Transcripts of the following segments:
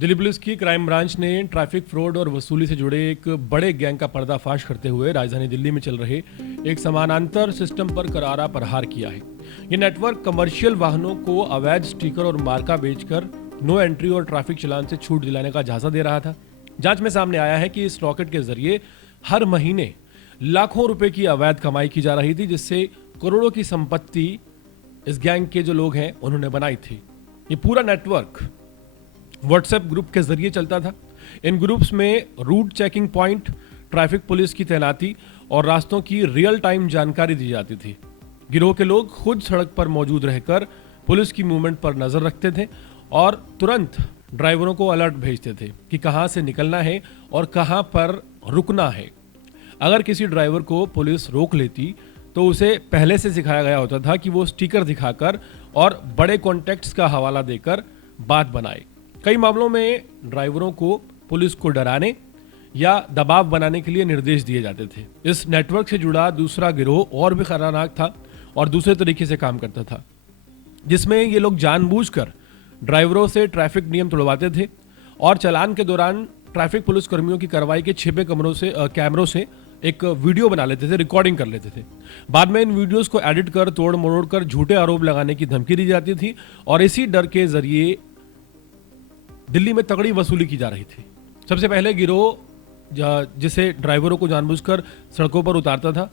Delhi police की crime branch ने traffic fraud और वसूली से जुड़े एक बड़े गैंग का पर्दाफाश करते हुए राजधानी दिल्ली में चल रहे एक समानांतर सिस्टम पर करारा प्रहार किया है। ये नेटवर्क कमर्शियल वाहनों को अवैध स्टिकर और मार्का बेचकर नो एंट्री और ट्रैफिक चालान से छूट दिलाने का झांसा दे रहा था। जांच में सामने आया है कि इस रॉकेट के जरिए हर महीने लाखों रुपए की अवैध कमाई की जा रही थी, जिससे करोड़ों की संपत्ति इस गैंग के जो लोग हैं उन्होंने बनाई थी। ये पूरा नेटवर्क व्हाट्सएप ग्रुप के जरिए चलता था। इन ग्रुप्स में route checking point, traffic police की तैनाती और रास्तों की रियल टाइम जानकारी दी जाती थी। गिरोह के लोग खुद सड़क पर मौजूद रहकर पुलिस की मूवमेंट पर नजर रखते थे और तुरंत ड्राइवरों को अलर्ट भेजते थे कि कहां से निकलना है और कहां पर रुकना है। अगर किसी ड्राइवर को पुलिस रोक लेती तो उसे पहले से सिखाया गया होता था कि वो स्टिकर दिखाकर और बड़े कॉन्टेक्ट्स का हवाला देकर बात बनाए। कई मामलों में ड्राइवरों को पुलिस को डराने या दबाव बनाने के लिए निर्देश दिए जाते थे। इस नेटवर्क से जुड़ा दूसरा गिरोह और भी खतरनाक था और दूसरे तरीके से काम करता था, जिसमें ये लोग जानबूझकर ड्राइवरों से ट्रैफिक नियम तोड़वाते थे और चालान के दौरान ट्रैफिक पुलिस कर्मियों की कार्रवाई के छिपे कैमरों से एक वीडियो बना लेते थे, रिकॉर्डिंग कर लेते थे। बाद में इन वीडियोस को एडिट कर तोड़ मरोड़ कर झूठे आरोप लगाने की धमकी दी जाती थी और इसी डर के जरिए दिल्ली में तगड़ी वसूली की जा रही थी। सबसे पहले गिरोह जिसे ड्राइवरों को जानबूझकर सड़कों पर उतारता था,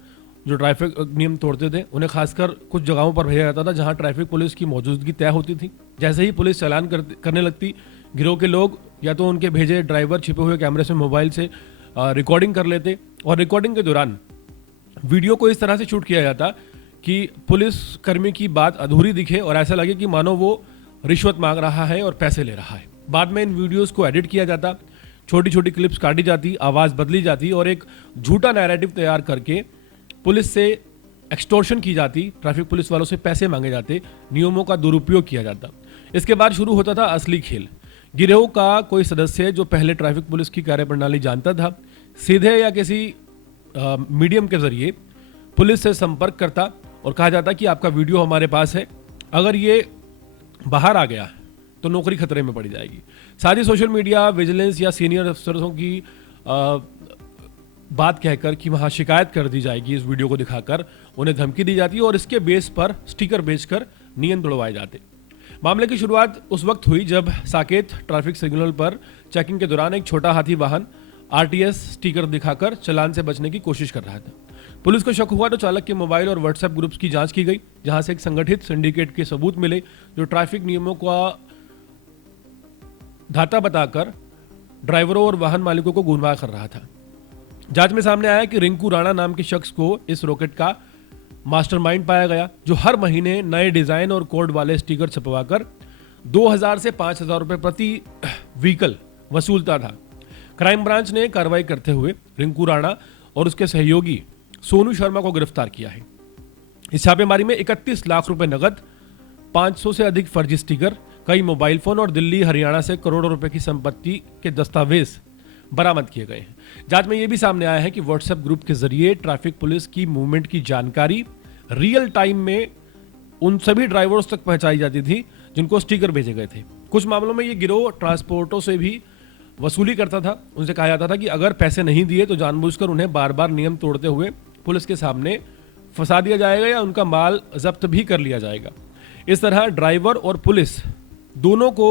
जो ट्रैफिक नियम तोड़ते थे, उन्हें खासकर कुछ जगहों पर भेजा जाता था जहां ट्रैफिक पुलिस की मौजूदगी तय होती थी। जैसे ही पुलिस चालान करने लगती, गिरोह के लोग या तो उनके भेजे ड्राइवर छिपे हुए कैमरे से मोबाइल से रिकॉर्डिंग कर लेते और रिकॉर्डिंग के दौरान वीडियो को इस तरह से शूट किया जाता कि पुलिस कर्मी की बात अधूरी दिखे और ऐसा लगे कि मानो वो रिश्वत मांग रहा है और पैसे ले रहा है। बाद में इन वीडियोस को एडिट किया जाता, छोटी छोटी क्लिप्स काटी जाती, आवाज़ बदली जाती और एक झूठा नैरेटिव तैयार करके पुलिस से एक्सटॉर्शन की जाती, ट्रैफिक पुलिस वालों से पैसे मांगे जाते, नियमों का दुरुपयोग किया जाता। इसके बाद शुरू होता था असली खेल। गिरोह का कोई सदस्य जो पहले ट्रैफिक पुलिस की कार्यप्रणाली जानता था, सीधे या किसी मीडियम के जरिए पुलिस से संपर्क करता और कहा जाता कि आपका वीडियो हमारे पास है, अगर ये बाहर आ गया तो नौकरी खतरे में पड़ जाएगी। साथ ही सोशल मीडिया, विजिलेंस या सीनियर अफसरों की बात कहकर कि वहां शिकायत कर दी जाएगी, इस वीडियो को दिखाकर उन्हें धमकी दी जाती और इसके बेस पर स्टिकर बेचकर नियम तोड़वाए जाते। मामले की शुरुआत उस वक्त हुई जब साकेत ट्रैफिक सिग्नल पर चेकिंग के दौरान एक छोटा हाथी वाहन आरटीएस स्टिकर दिखाकर चालान से बचने की कोशिश कर रहा था। पुलिस को शक हुआ तो चालक के मोबाइल और व्हाट्सएप ग्रुप्स की जांच की गई, जहां से एक संगठित सिंडिकेट के सबूत मिले जो ट्रैफिक नियमों का धाता बताकर ड्राइवरों और वाहन मालिकों को गुमराह कर रहा था। जांच में सामने आया कि रिंकू राणा नाम के शख्स को इस रॉकेट का मास्टरमाइंड पाया गया, जो हर महीने नए डिजाइन और कोड वाले स्टिकर छपवाकर 2000 से 5000 रुपए प्रति व्हीकल वसूलता था। क्राइम ब्रांच ने कार्रवाई करते हुए रिंकू राणा और उसके सहयोगी सोनू शर्मा को गिरफ्तार किया है। इस छापेमारी में 31 लाख रुपए नगद, 500 से अधिक फर्जी स्टिकर, कई मोबाइल फोन और दिल्ली हरियाणा से करोड़ों रुपए की संपत्ति के दस्तावेज बरामद किए गए हैं। जांच में यह भी सामने आया है कि व्हाट्सएप ग्रुप के जरिए ट्रैफिक पुलिस की मूवमेंट की जानकारी रियल टाइम में उन सभी ड्राइवर्स तक पहुंचाई जाती थी जिनको स्टिकर भेजे गए थे। कुछ मामलों में ये गिरोह ट्रांसपोर्टरों से भी वसूली करता था। उनसे कहा जाता था कि अगर पैसे नहीं दिए तो जानबूझकर उन्हें बार बार नियम तोड़ते हुए पुलिस के सामने फंसा दिया जाएगा या उनका माल जब्त भी कर लिया जाएगा। इस तरह ड्राइवर और पुलिस दोनों को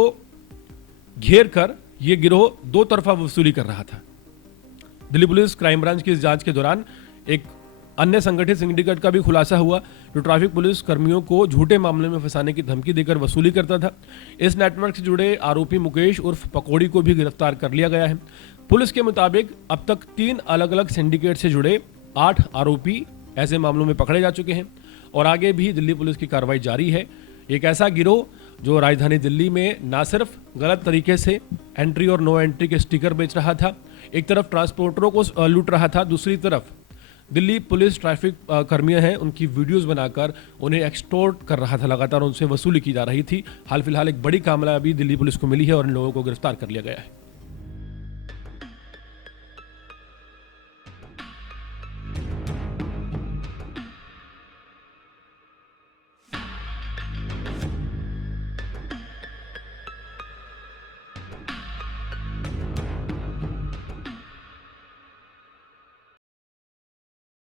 घेर कर यह गिरोह दो तरफा वसूली कर रहा था। दिल्ली पुलिस क्राइम ब्रांच की इस जांच के दौरान एक अन्य संगठित सिंडिकेट का भी खुलासा हुआ, जो ट्रैफिक पुलिस कर्मियों को झूठे मामले में फंसाने की धमकी देकर वसूली करता था। इस नेटवर्क से जुड़े आरोपी मुकेश उर्फ पकौड़ी को भी गिरफ्तार कर लिया गया है। पुलिस के मुताबिक अब तक 3 अलग अलग सिंडिकेट से जुड़े 8 आरोपी ऐसे मामलों में पकड़े जा चुके हैं और आगे भी दिल्ली पुलिस की कार्रवाई जारी है। एक ऐसा गिरोह जो राजधानी दिल्ली में न सिर्फ गलत तरीके से एंट्री और नो एंट्री के स्टिकर बेच रहा था, एक तरफ ट्रांसपोर्टरों को लूट रहा था, दूसरी तरफ दिल्ली पुलिस ट्रैफिक कर्मियां हैं उनकी वीडियोस बनाकर उन्हें एक्सटॉर्ट कर रहा था, लगातार उनसे वसूली की जा रही थी। हाल फिलहाल एक बड़ी कामयाबी दिल्ली पुलिस को मिली है और इन लोगों को गिरफ्तार कर लिया गया है।